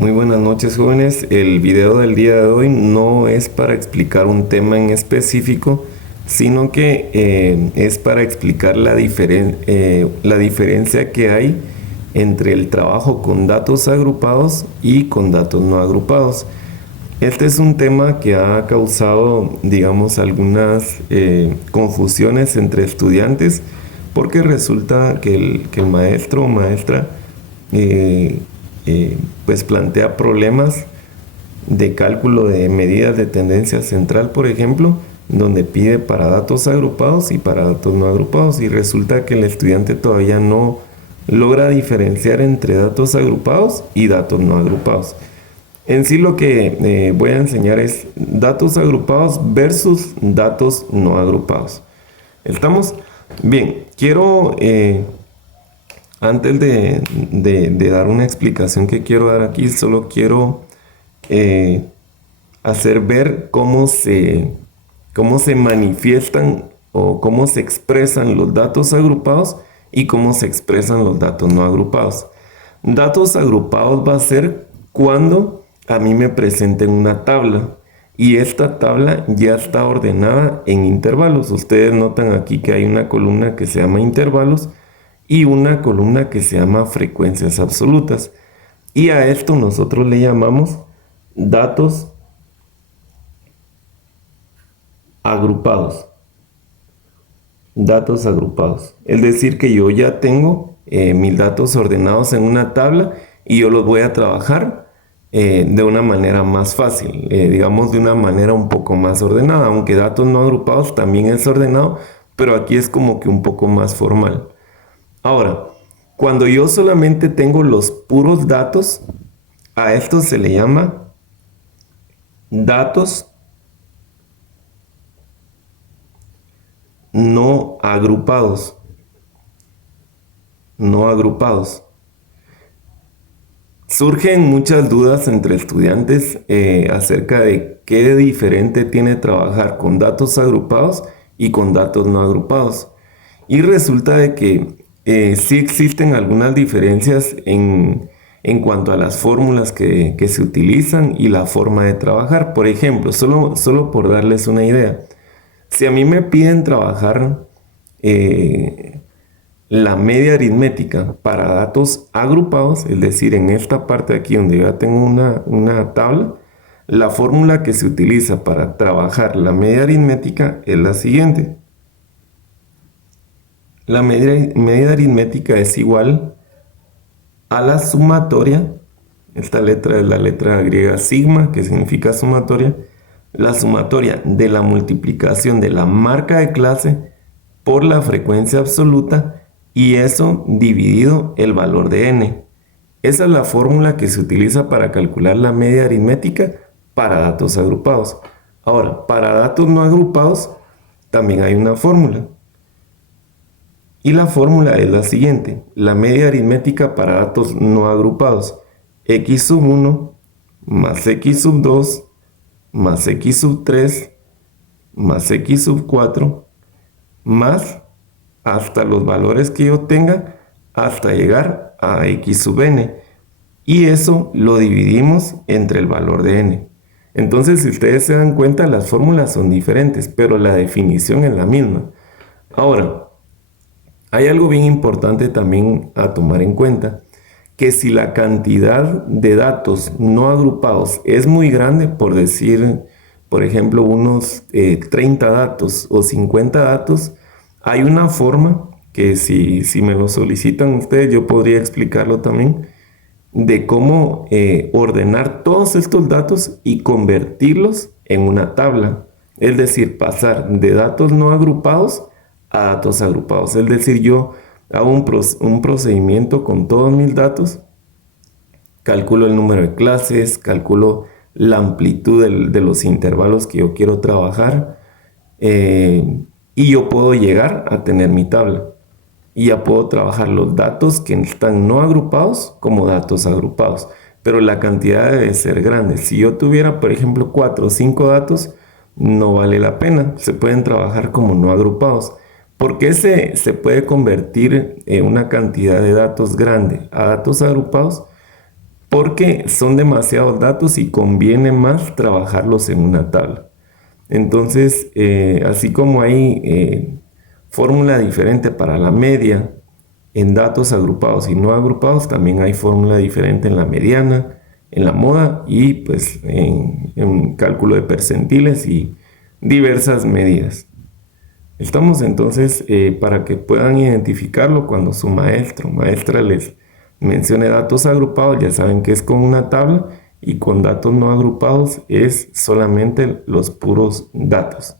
Muy buenas noches, jóvenes. El video del día de hoy no es para explicar un tema en específico, sino que es para explicar la diferencia que hay entre el trabajo con datos agrupados y con datos no agrupados. Este es un tema que ha causado, digamos, algunas confusiones entre estudiantes, porque resulta que el maestro o maestra eh, pues plantea problemas de cálculo de medidas de tendencia central, por ejemplo, donde pide para datos agrupados y para datos no agrupados, y resulta que el estudiante todavía no logra diferenciar entre datos agrupados y datos no agrupados. En sí lo que voy a enseñar es datos agrupados versus datos no agrupados. ¿Estamos? Bien, quiero antes de dar una explicación que quiero dar aquí, solo quiero eh, hacer ver cómo se manifiestan o cómo se expresan los datos agrupados y cómo se expresan los datos no agrupados. Datos agrupados va a ser cuando a mí me presenten una tabla y esta tabla ya está ordenada en intervalos. Ustedes notan aquí que hay una columna que se llama intervalos y una columna que se llama frecuencias absolutas. Y a esto nosotros le llamamos datos agrupados. Datos agrupados. Es decir, que yo ya tengo mis datos ordenados en una tabla y yo los voy a trabajar de una manera más fácil, digamos de una manera un poco más ordenada, aunque datos no agrupados también es ordenado, pero aquí es como que un poco más formal. Ahora, cuando yo solamente tengo los puros datos, a esto se le llama datos no agrupados. No agrupados. Surgen muchas dudas entre estudiantes acerca de qué de diferente tiene trabajar con datos agrupados y con datos no agrupados. Y resulta de que sí existen algunas diferencias en cuanto a las fórmulas que se utilizan y la forma de trabajar. Por ejemplo, solo por darles una idea, si a mí me piden trabajar la media aritmética para datos agrupados, es decir, en esta parte de aquí donde yo ya tengo una tabla, la fórmula que se utiliza para trabajar la media aritmética es la siguiente. La media aritmética es igual a la sumatoria, esta letra es la letra griega sigma, que significa sumatoria, la sumatoria de la multiplicación de la marca de clase por la frecuencia absoluta y eso dividido el valor de n. Esa es la fórmula que se utiliza para calcular la media aritmética para datos agrupados. Ahora, para datos no agrupados también hay una fórmula. Y la fórmula es la siguiente. La media aritmética para datos no agrupados. X sub 1 más X sub 2 más X sub 3 más X sub 4 más hasta los valores que yo tenga hasta llegar a X sub n. Y eso lo dividimos entre el valor de n. Entonces, si ustedes se dan cuenta, las fórmulas son diferentes, pero la definición es la misma. Ahora, hay algo bien importante también a tomar en cuenta, que si la cantidad de datos no agrupados es muy grande, por decir, por ejemplo, unos 30 datos o 50 datos, hay una forma que si me lo solicitan ustedes, yo podría explicarlo también, de cómo ordenar todos estos datos y convertirlos en una tabla. Es decir, pasar de datos no agrupados a datos agrupados. Es decir, yo hago un procedimiento con todos mis datos, calculo el número de clases, calculo la amplitud de los intervalos que yo quiero trabajar y yo puedo llegar a tener mi tabla. Y ya puedo trabajar los datos que están no agrupados como datos agrupados. Pero la cantidad debe ser grande. Si yo tuviera, por ejemplo, 4 o 5 datos, no vale la pena. Se pueden trabajar como no agrupados. ¿Por qué se puede convertir una cantidad de datos grande a datos agrupados? porque son demasiados datos y conviene más trabajarlos en una tabla. Entonces, así como hay fórmula diferente para la media en datos agrupados y no agrupados, también hay fórmula diferente en la mediana, en la moda y pues en cálculo de percentiles y diversas medidas. Estamos entonces para que puedan identificarlo cuando su maestro o maestra les mencione datos agrupados, ya saben que es con una tabla, y con datos no agrupados es solamente los puros datos.